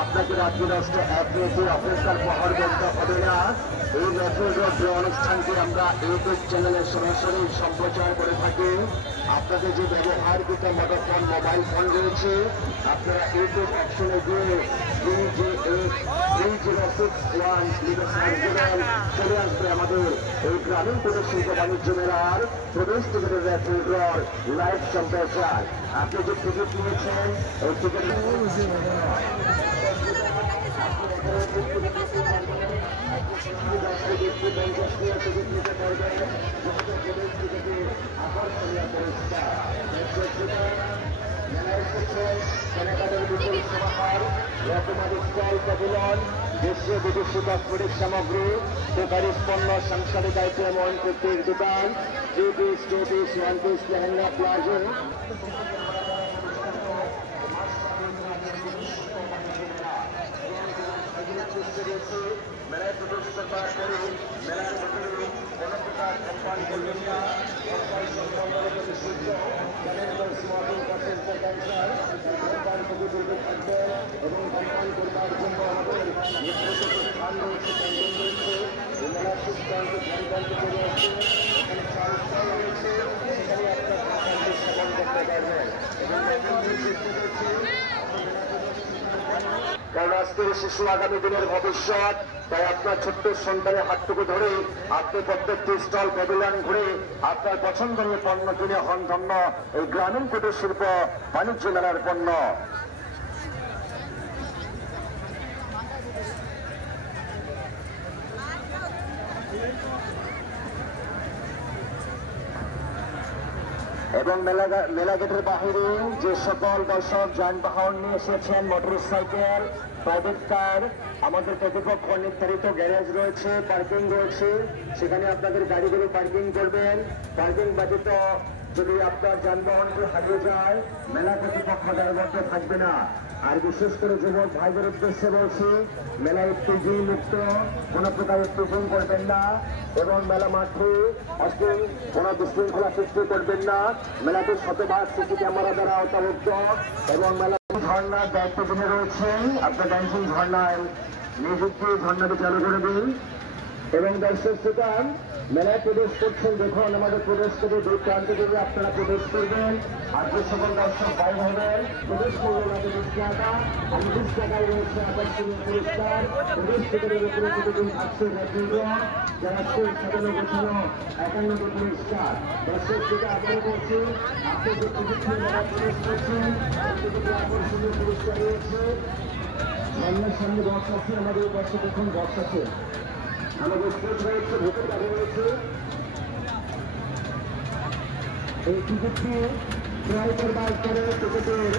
আপনাকে রাত্রি 10টা 1 মিনিটে অপেক্ষার প্রহর বলতে হবে না। এই রেফারেল ড্র অনুষ্ঠানটি আমরা ইউটিউব চ্যানেলে সরাসরি সম্প্রচার করে থাকি। আপনাদের যে ব্যবহারকৃত মুঠোফোন মোবাইল ফোন রয়েছে, আপনারা ইউটিউব অপশনে গিয়ে 306 লিখে সার্চ দেবেন, চলে আসবে আমাদের এই গ্রামীণ প্রদেশ শিল্প বাণিজ্য মেলার প্রবেশ টিকিটের রেফারেল ড্রর লাইভ সম্প্রচার। আপনি যে টিকিট নিয়েছেন এই টিকিট আকর্ষণীয় পুরস্কার কেনাকাটার বিপুল সমাহার, রকমারি স্টল প্যাভিলন, দেশীয় বিদেশি কসমেটিক সামগ্রী, বেকারিজ পণ্য, সাংসারিক আইটেম, অনপ্রতির দোকান, 3 piece 2 piece 1 piece lehenga palazzo মেলায় প্রবেশ করবার পরে মেলার ভেতরে কোনো প্রকার ধূমপান করবেন না। ধূমপান সম্পর্কে নিষিদ্ধ। যাদের স্মোকিং করছেন ক্যান্সার ধূমপান থেকে দূরে থাকবেন এবং ধূমপান করবার জন্য আমাদের নির্ধারিত স্থান রয়েছে, ক্যান্টিন রয়েছে। এই মেলার সিদ্ধান্ত ধ্যানকান্ত করে আসছে। এখানে চাল রয়েছে, সেখানে আপনার ক্যান্টিন সেবন করতে পারবেন এবং কারণ আজকের শিশু আগামী দিনের ভবিষ্যৎ। তাই আপনার ছোট্ট সন্তানের হাতটুকু ধরে আপনি প্রত্যেকটি স্টল প্যাভিলিয়ন ঘুরে আপনার পছন্দনীয় পণ্য কিনে হন ধন্য এই গ্রামীণ কুটির শিল্প বাণিজ্য মেলার পণ্য। এবং মেলা গেটের বাহিরে যে সকল দর্শক যানবাহন নিয়ে এসেছেন, মোটর সাইকেল, প্রাইভেট কার, আমাদের কর্তৃপক্ষ নির্ধারিত গ্যারেজ রয়েছে, পার্কিং রয়েছে, সেখানে আপনাদের গাড়িগুলো পার্কিং করবেন। পার্কিং ব্যতীত যদি আপনার যানবাহনটি হারিয়ে যায়, মেলা কর্তৃপক্ষ দায়বদ্ধ থাকবে না। আর বিশেষ করে যুবক ভাইদের উদ্দেশ্যে বলছি, মেলায় স্টেজিং মুক্ত, কোন প্রকার স্টেজিং করবেন না এবং মেলা মাঠে অশ্লীল কোন বিশৃঙ্খলা সৃষ্টি করবেন না। মেলাতে শতভাগ সিসি ক্যামেরা দ্বারা আওতাভুক্ত এবং মেলা ঝর্ণার দায়িত্ব জেনে রয়েছেন। আপনার ড্যান্সিং ঝর্ণায় মিউজিক দিয়ে ঝর্ণাটি চালু করে দিন এবং দর্শক শ্রোতা মেলায় প্রবেশ করছেন, দেখুন আমাদের প্রবেশ করে 2 প্রান্ত থেকে আপনারা প্রবেশ করবেন। আর যে সকল দর্শক বাইরে হবেন প্রবেশ করবেন আমাদের 20 টাকা, আর 20 টাকায় রয়েছে আকর্ষণীয় পুরস্কার। প্রবেশ টিকিটের উপরে প্রতিদিন থাকছে যারা সাজানো গোছানো 51টি পুরস্কার। দর্শক শ্রোতা আগ্রহ করছি, আপনি যে টিকিট মেলায় প্রবেশ করছেন টিকিটে আকর্ষণীয় পুরস্কার রয়েছে। ঝর্ণার সামনে বক্স আছে, আমাদের পাশে দেখুন বক্স আছে, আমাদের স্টেজ রয়েছে, ভোটের গাড়ি রয়েছে। এই টিকিটটি ক্রয় করবার পরে টিকিটের